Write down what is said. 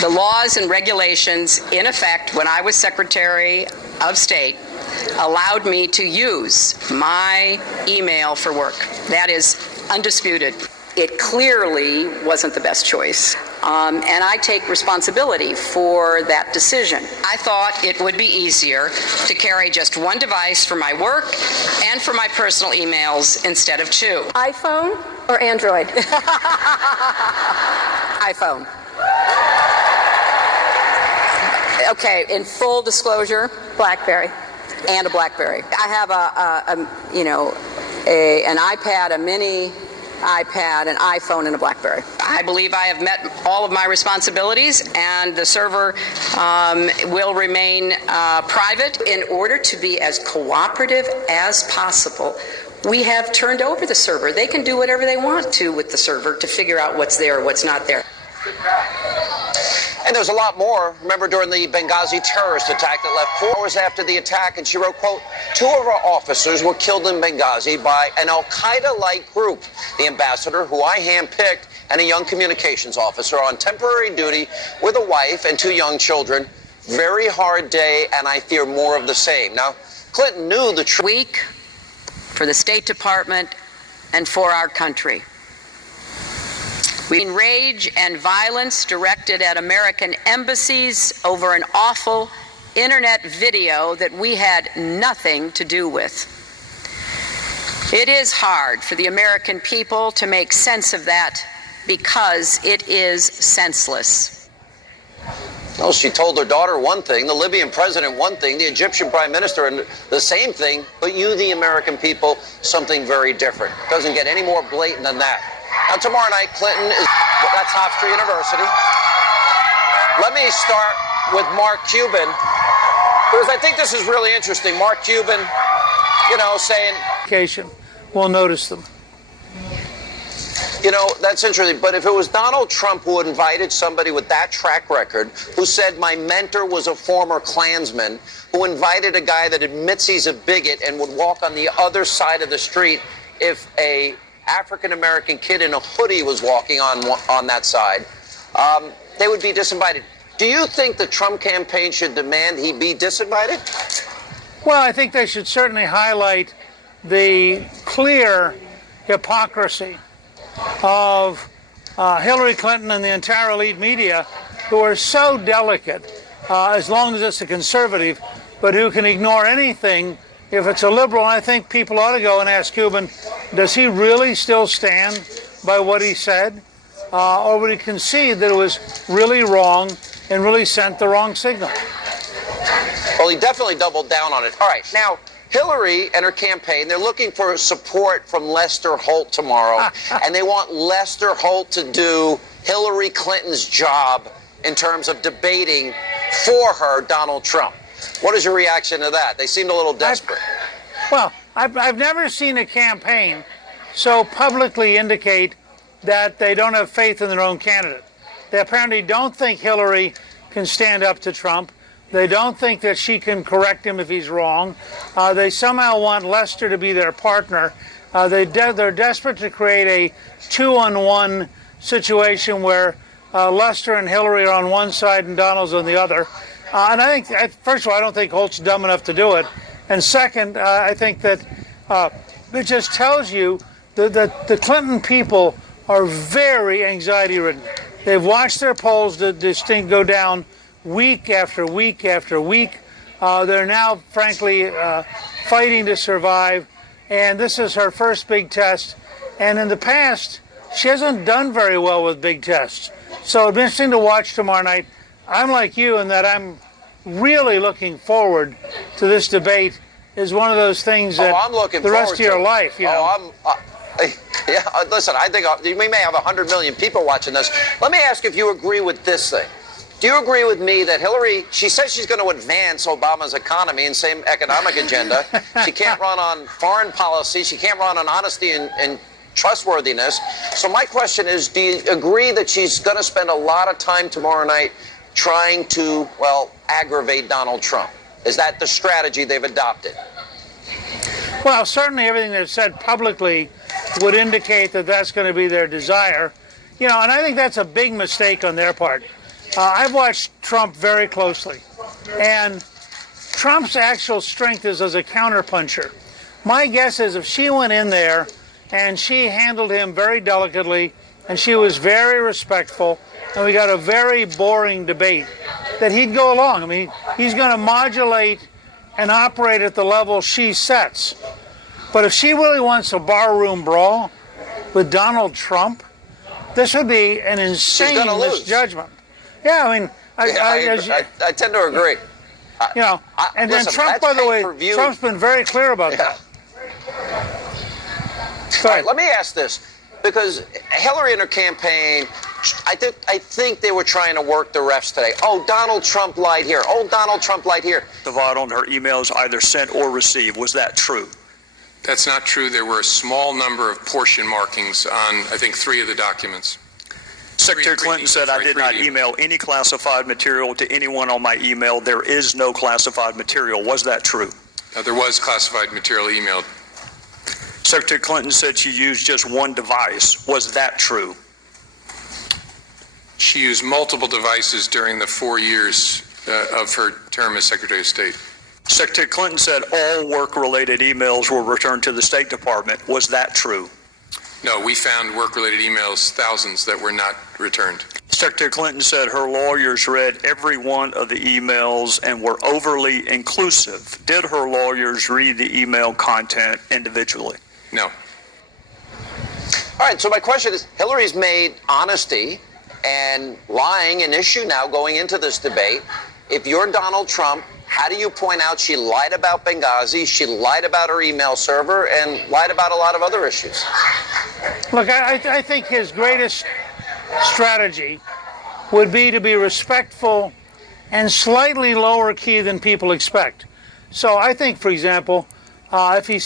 The laws and regulations in effect when I was Secretary of State allowed me to use my email for work. That is undisputed. It clearly wasn't the best choice. And I take responsibility for that decision. I thought it would be easier to carry just one device for my work and for my personal emails instead of two. iPhone or Android? iPhone. Okay, in full disclosure, BlackBerry. And a BlackBerry. I have an iPad, a mini iPad, an iPhone, and a BlackBerry. I believe I have met all of my responsibilities, and the server will remain private. In order to be as cooperative as possible, we have turned over the server. They can do whatever they want to with the server to figure out what's there, what's not there. And there's a lot more. Remember during the Benghazi terrorist attack that left 4 hours after the attack, and she wrote, quote, 2 of our officers were killed in Benghazi by an al-Qaeda-like group. The ambassador, who I handpicked, and a young communications officer on temporary duty with a wife and 2 young children. Very hard day, and I fear more of the same. Now, Clinton knew the truth. Week for the State Department and for our country. Rage and violence directed at American embassies over an awful internet video that we had nothing to do with. It is hard for the American people to make sense of that because it is senseless. Well, she told her daughter one thing, the Libyan president one thing, the Egyptian prime minister and the same thing, but you, the American people, something very different. Doesn't get any more blatant than that. Now, tomorrow night, Clinton is at Hofstra University. Let me start with Mark Cuban, because I think this is really interesting. Mark Cuban, saying... We'll notice them. That's interesting. But if it was Donald Trump who invited somebody with that track record, who said my mentor was a former Klansman, who invited a guy that admits he's a bigot and would walk on the other side of the street if a African-American kid in a hoodie was walking on that side, they would be disinvited. Do you think the Trump campaign should demand he be disinvited? Well, I think they should certainly highlight the clear hypocrisy of Hillary Clinton and the entire elite media, who are so delicate, as long as it's a conservative, but who can ignore anything if it's a liberal. And I think people ought to go and ask Cuban, does he really still stand by what he said? Or would he concede that it was really wrong and really sent the wrong signal? Well, he definitely doubled down on it. All right, now, Hillary and her campaign, they're looking for support from Lester Holt tomorrow, and they want Lester Holt to do Hillary Clinton's job in terms of debating for her Donald Trump. What is your reaction to that? They seemed a little desperate. I've never seen a campaign so publicly indicate that they don't have faith in their own candidate. They apparently don't think Hillary can stand up to Trump. They don't think that she can correct him if he's wrong. They somehow want Lester to be their partner. They're desperate to create a 2-on-1 situation where Lester and Hillary are on one side and Donald's on the other. And I think, first of all, I don't think Holt's dumb enough to do it. And second, I think that it just tells you that the Clinton people are very anxiety-ridden. They've watched their polls go down week after week after week. They're now, frankly, fighting to survive. And this is her first big test. And in the past, she hasn't done very well with big tests. So it'll be interesting to watch tomorrow night. I'm like you in that I'm really looking forward to this debate. Is one of those things that I'm looking the rest of your life, Yeah, listen, I think we may have 100 million people watching this. Let me ask if you agree with this thing. Do you agree with me that Hillary, she says she's going to advance Obama's economy and same economic agenda. She can't run on foreign policy. She can't run on honesty and trustworthiness. So my question is, do you agree that she's going to spend a lot of time tomorrow night trying to, aggravate Donald Trump? Is that the strategy they've adopted? Well, certainly everything they've said publicly would indicate that that's going to be their desire. And I think that's a big mistake on their part. I've watched Trump very closely, and Trump's actual strength is as a counterpuncher. My guess is if she went in there and she handled him very delicately and she was very respectful and we got a very boring debate, that he'd go along. I mean, he's going to modulate and operate at the level she sets. But if she really wants a barroom brawl with Donald Trump, this would be an insane misjudgment. Yeah, I mean, I tend to agree. You know, and then Trump, by the way, Trump's been very clear about that. All right, let me ask this, because Hillary and her campaign, I think they were trying to work the refs today. Oh, Donald Trump lied here. Oh, Donald Trump lied here. Divide on her emails either sent or received. Was that true? That's not true. There were a small number of portion markings on, I think, 3 of the documents. Secretary Clinton said, I did not email any classified material to anyone on my email. There is no classified material. Was that true? There was classified material emailed. Secretary Clinton said she used just one device. Was that true? She used multiple devices during the 4 years of her term as Secretary of State. Secretary Clinton said all work-related emails were returned to the State Department. Was that true? No, we found work-related emails, thousands, that were not returned. Secretary Clinton said her lawyers read every one of the emails and were overly inclusive. Did her lawyers read the email content individually? No. All right, so my question is, Hillary's made honesty and lying an issue now going into this debate. If you're Donald Trump, how do you point out she lied about Benghazi, she lied about her email server, and lied about a lot of other issues? Look, I think his greatest strategy would be to be respectful and slightly lower key than people expect. So I think, for example, if he